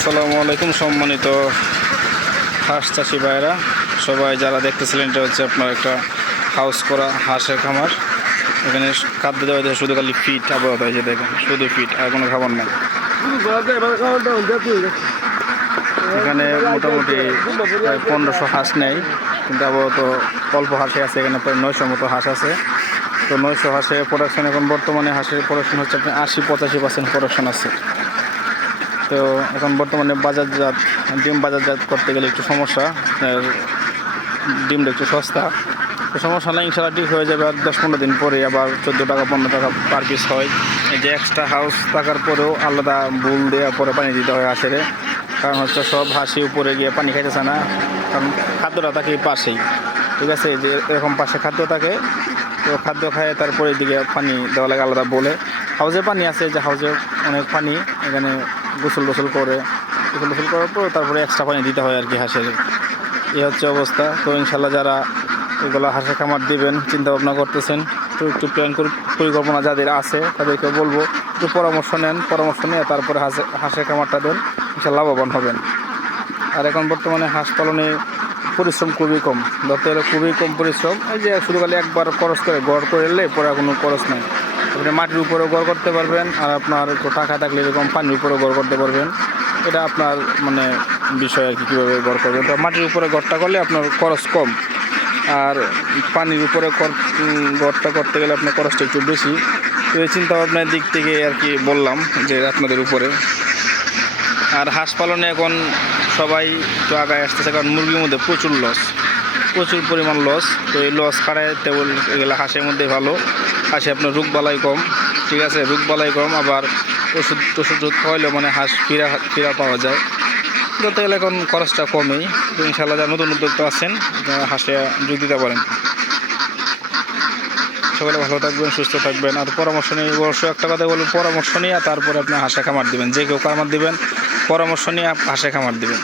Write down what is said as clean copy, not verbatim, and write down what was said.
আসসালামু আলাইকুম সম্মানিত হাঁস চাষি ভাইরা সবাই যারা দেখতেছিলেন, এটা হচ্ছে আপনার একটা হাউস করা হাঁসের খামার। এখানে খাদ্য দেওয়া হয়েছে শুধু খালি ফিট আবহাওয়া হয়েছে, দেখেন শুধু ফিট আর কোনো খাবার নেই। এখানে মোটামুটি প্রায় 1500 হাঁস নেই, কিন্তু আবহাওয়া তো অল্প হাঁসে আছে। এখানে প্রায় 900 মতো হাঁস আছে। তো 900 হাঁসে প্রোডাকশন এখন বর্তমানে হাঁসের প্রোডাকশন হচ্ছে আপনার 80-85% প্রোডাকশন আছে। তো এখন বর্তমানে ডিম বাজারজাত করতে গেলে একটু সমস্যা, ডিমটা একটু সস্তা। তো সমস্যা নেই, ইনশাল্লাহ ঠিক হয়ে যাবে। আর 10-15 দিন পরে আবার 14 টাকা 15 টাকা পার পিস হয়। এই যে এক্সট্রা হাউস থাকার পরেও আলাদা বুল দেওয়ার পরে পানি দিতে হয় হাঁসের, কারণ হচ্ছে সব হাঁসি উপরে গিয়ে পানি খাইতেছে না, কারণ খাদ্যটা থাকে পাশেই। ঠিক আছে, যে এরকম পাশে খাদ্য থাকে, তো খাদ্য খায় তারপরে এদিকে পানি দেওয়া লাগে আলাদা বলে। হাউজে পানি আছে, যে হাউজে অনেক পানি, এখানে গোসল করার পর তারপরে এক্সট্রা পানি দিতে হয় আর কি হাঁসের। এই হচ্ছে অবস্থা। তো ইনশাল্লাহ যারা এগুলো হাঁসের খামার দিবেন চিন্তা ভাবনা করতেছেন, তো একটু প্ল্যান পরিকল্পনা যাদের আছে তাদেরকে বলবো একটু পরামর্শ নিয়ে তারপরে হাঁসের খামারটা দেন, ইনশাল্লাহ লাভবান হবেন। আর এখন বর্তমানে হাঁস পালনে পরিশ্রম খুবই কম, ধরতে গেলে খুবই কম পরিশ্রম। এই যে শুধু খালি একবার খরচ করে গড় করে এলে পরে কোনো খরচ নেই। আপনি মাটির উপরেও গড় করতে পারবেন, আর আপনার একটু টাকা থাকলে এরকম পানির উপরেও গড় করতে পারবেন। এটা আপনার মানে বিষয় আর কি, কীভাবে গড় করবেন। তো মাটির উপরে গড়টা করলে আপনার খরচ কম, আর পানির উপরে গড়টা করতে গেলে আপনার খরচটা একটু বেশি। তো এই চিন্তাভাবনার দিক থেকে আর কি বললাম যে আপনাদের উপরে। আর হাঁস পালনে এখন সবাই একটু আগায় আসতেছে, কারণ মুরগির মধ্যে প্রচুর পরিমাণ লস। তো এই লস কাটাইতে এগুলো হাঁসের মধ্যে ভালো। হাঁসে আপনার রোগবালাই কম, ঠিক আছে, রোগবালাই কম। আবার ওষুধ খাওয়াইলেও মানে হাঁস ফিরা পাওয়া যায়। যত গেলে এখন খরচটা কমেই। তো ইনশাল্লাহ যারা নতুন উদ্যোক্তা আছেন হাঁসে যোগ দিতে পারেন। সকলে ভালো থাকবেন, সুস্থ থাকবেন। আর পরামর্শ নিয়ে অবশ্যই একটা কথা বলবো, পরামর্শ নিয়ে তারপরে আপনি হাঁসে খামার দিবেন। যে কেউ খামার দিবেন, পরামর্শ নিয়ে হাঁসে খামার দিবেন।